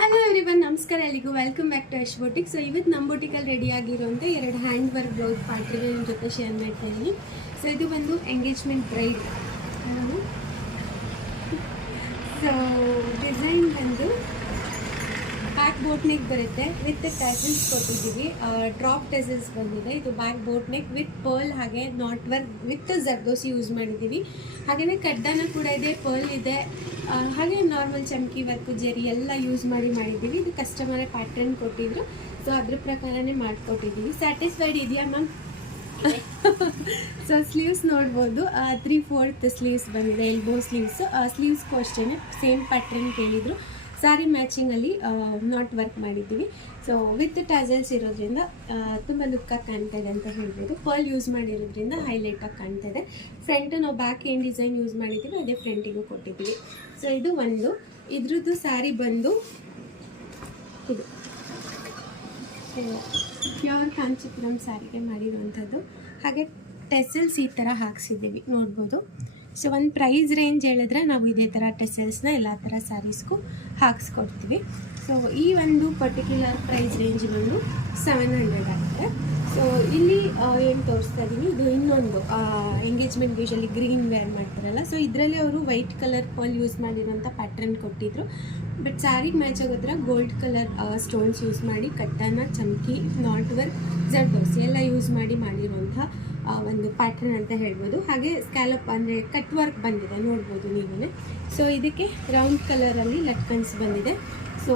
Hello everyone, ನಮಸ್ಕಾರ ಎಲ್ಲಿಗೂ welcome back to Yash boutique. So ಇವತ್ತು ನಮ್ಮ ಬೊಟಿಕಲ್ಲಿ ರೆಡಿ ಆಗಿರೋಂಥ 2 ಹ್ಯಾಂಡ್ ವರ್ಕ್ ಬ್ಲೌಸ್ ಪ್ಯಾಟ್ರಿನ ನಿಮ್ಮ ಜೊತೆ ಶೇರ್ ಮಾಡ್ತಾ ಇದ್ದೀನಿ. ಸೊ ಇದು ಬಂದು ಎಂಗೇಜ್ಮೆಂಟ್ ಬ್ರೈಡ್. ಸೊ ಡಿಸೈನ್ ಬಂದು ಬ್ಯಾಕ್ ಬೋಟ್ ನೆಕ್ ಬರುತ್ತೆ ವಿತ್ ಟೆಸಲ್ಸ್ ಕೊಟ್ಟಿದ್ದೀವಿ. ಡ್ರಾಪ್ ಟೆಸಲ್ಸ್ ಬಂದಿದೆ. ಇದು back boat neck with pearl, ಹಾಗೆ knot work with zardosi use ಮಾಡಿದ್ದೀವಿ. ಹಾಗೆಯೇ ಕಡ್ಡಾನ ಕೂಡ ಇದೆ, ಪರ್ಲ್ ಇದೆ, ಹಾಗೆ ನಾರ್ಮಲ್ ಚಮ್ಕಿ ವರ್ಕು, ಜೆರಿ ಎಲ್ಲ ಯೂಸ್ ಮಾಡಿದ್ದೀವಿ. ಇದು ಕಸ್ಟಮರೇ ಪ್ಯಾಟ್ರನ್ ಕೊಟ್ಟಿದ್ರು, ಸೊ ಅದ್ರ ಪ್ರಕಾರನೇ ಮಾಡಿಕೊಟ್ಟಿದ್ದೀವಿ. ಸ್ಯಾಟಿಸ್ಫೈಡ್ ಇದೆಯಾ ಮ್ಯಾಮ್? ಸೊ ಸ್ಲೀವ್ಸ್ ನೋಡ್ಬೋದು, 3/4 ಸ್ಲೀವ್ಸ್ ಬಂದಿದೆ, ಎಲ್ಬೋ ಸ್ಲೀವ್ಸ್. ಸ್ಲೀವ್ಸ್ಗೂ ಅಷ್ಟೇ ಸೇಮ್ ಪ್ಯಾಟ್ರನ್ ಕೇಳಿದರು. ಸ್ಯಾರಿ ಮ್ಯಾಚಿಂಗಲ್ಲಿ ನಾಟ್ ವರ್ಕ್ ಮಾಡಿದ್ದೀವಿ. ಸೊ ವಿತ್ ಟ್ಯಾಸಲ್ಸ್ ಇರೋದ್ರಿಂದ ತುಂಬ ಲುಕ್ಕಾಗಿ ಕಾಣ್ತಾ ಇದೆ ಅಂತ ಹೇಳ್ಬೋದು. ಪರ್ಲ್ ಯೂಸ್ ಮಾಡಿರೋದ್ರಿಂದ ಹೈಲೈಟಾಗಿ ಕಾಣ್ತಾ ಇದೆ. ಫ್ರಂಟು ನಾವು ಬ್ಯಾಕ್ ಏನು ಡಿಸೈನ್ ಯೂಸ್ ಮಾಡಿದ್ದೀವಿ ಅದೇ ಫ್ರಂಟಿಗೂ ಕೊಟ್ಟಿದ್ದೀವಿ. ಸೊ ಇದು ಒಂದು. ಇದ್ರದ್ದು ಸ್ಯಾರಿ ಬಂದು ಇದು ಪ್ಯೂರ್ ಕಾಂಚೀಪುರಂ ಸ್ಯಾರಿಗೆ ಮಾಡಿರುವಂಥದ್ದು. ಹಾಗೆ ಟೆಸಲ್ಸ್ ಈ ಥರ ಹಾಕ್ಸಿದ್ದೀವಿ, ನೋಡ್ಬೋದು. ಸೊ ಒಂದು ಪ್ರೈಸ್ ರೇಂಜ್ ಹೇಳಿದ್ರೆ ನಾವು ಇದೇ ಥರ ಟೆಸಲ್ಸ್ನ ಎಲ್ಲ ಥರ ಸ್ಯಾರೀಸ್ಗೂ ಹಾಕ್ಸ್ಕೊಡ್ತೀವಿ. ಸೊ ಈ ಒಂದು ಪರ್ಟಿಕ್ಯುಲರ್ ಪ್ರೈಸ್ ರೇಂಜ್ ಬಂದು 700 ಆಗಿದೆ. ಸೊ ಇಲ್ಲಿ ಏನು ತೋರಿಸ್ತಾ ಇದ್ದೀನಿ, ಇದು ಇನ್ನೊಂದು ಎಂಗೇಜ್ಮೆಂಟ್ ಯೂಶಲಿ ಗ್ರೀನ್ ವೇರ್ ಮಾಡ್ತಾರಲ್ಲ, ಸೊ ಇದರಲ್ಲಿ ಅವರು ವೈಟ್ ಕಲರ್ ಪರ್ಲ್ ಯೂಸ್ ಮಾಡಿರೋಂಥ ಪ್ಯಾಟ್ರನ್ ಕೊಟ್ಟಿದ್ರು. ಬಟ್ ಸ್ಯಾರಿಗೆ ಮ್ಯಾಚ್ ಆಗೋದ್ರ ಗೋಲ್ಡ್ ಕಲರ್ ಸ್ಟೋನ್ಸ್ ಯೂಸ್ ಮಾಡಿ ಕಟ್ಟಾನ, ಚಮ್ಕಿ, ನಾಟ್ ವರ್ಕ್, ಜರ್ದೋಸಿ ಎಲ್ಲ ಯೂಸ್ ಮಾಡಿರುವಂಥ ಒಂದು ಪ್ಯಾಟ್ರನ್ ಅಂತ ಹೇಳ್ಬೋದು. ಹಾಗೆ ಸ್ಕ್ಯಾಲಪ್ ಅಂದರೆ ಕಟ್ ವರ್ಕ್ ಬಂದಿದೆ, ನೋಡ್ಬೋದು ನೀವೇ. ಸೊ ಇದಕ್ಕೆ ರೌಂಡ್ ಕಲರಲ್ಲಿ ಲಟ್ಕನ್ಸ್ ಬಂದಿದೆ. ಸೊ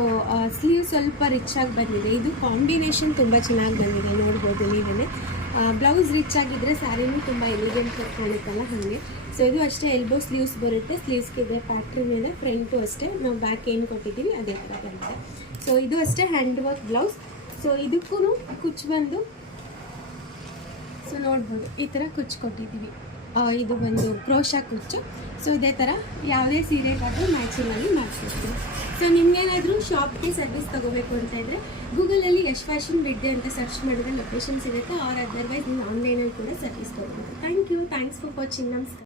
ಸ್ಲೀವ್ ಸ್ವಲ್ಪ ರಿಚ್ ಆಗಿ ಬಂದಿದೆ. ಇದು ಕಾಂಬಿನೇಷನ್ ತುಂಬ ಚೆನ್ನಾಗಿ ಬಂದಿದೆ, ನೋಡ್ಬೋದು ನೀವೇ. ಬ್ಲೌಸ್ ರಿಚ್ ಆಗಿದ್ದರೆ ಸ್ಯಾರಿನೂ ತುಂಬ ಎಲಿಗೆಂಟ್ ಕಾಣುತ್ತಲ್ಲ, ಹಾಗೆ. ಸೊ ಇದು ಅಷ್ಟೇ ಎಲ್ಬೋ ಸ್ಲೀವ್ಸ್ ಬರುತ್ತೆ. ಸ್ಲೀವ್ಸ್ಗೆ ಇದೆ ಪ್ಯಾಟ್ರನ್ ಇದೆ. ಫ್ರಂಟು ಅಷ್ಟೇ ನಾವು ಬ್ಯಾಕ್ ಏನು ಕೊಟ್ಟಿದ್ದೀವಿ ಅದೇ ಥರ ಬರುತ್ತೆ. ಸೊ ಇದು ಅಷ್ಟೇ ಹ್ಯಾಂಡ್ ವರ್ಕ್ ಬ್ಲೌಸ್. ಸೊ ಇದಕ್ಕೂ ಕುಚ್ಚು ಬಂದು ಸೊ ನೋಡ್ಬೋದು ಈ ಥರ ಕುಚ್ಚು ಕೊಟ್ಟಿದ್ದೀವಿ. ಇದು ಬಂದು ಕ್ರೋಶಾ ಕುಚ್ಚು. ಸೊ ಇದೇ ಥರ ಯಾವುದೇ ಸೀರೆಗಾದರೂ ಮ್ಯಾಚಿಂಗಲ್ಲಿ ಮಾಡಿಸ್ತೀವಿ. ಸೊ ನಿಮಗೇನಾದರೂ ಶಾಪ್ಗೆ ಸರ್ವಿಸ್ ತೊಗೋಬೇಕು ಅಂತ ಇದ್ದರೆ ಗೂಗಲಲ್ಲಿ ಯಶ್ ಫ್ಯಾಷನ್ ಬಿಡ್ಡೆ ಅಂತ ಸರ್ಚ್ ಮಾಡಿದ್ರೆ ಲೊಕೇಶನ್ ಸಿಗುತ್ತೆ. ಆರ್ ಅದರ್ವೈಸ್ ನೀವು ಆನ್ಲೈನಲ್ಲಿ ಕೂಡ ಸರ್ವಿಸ್ ತೊಗೋಬೋದು. Thank you, thanks for watching. ನಮಸ್ಕಾರ.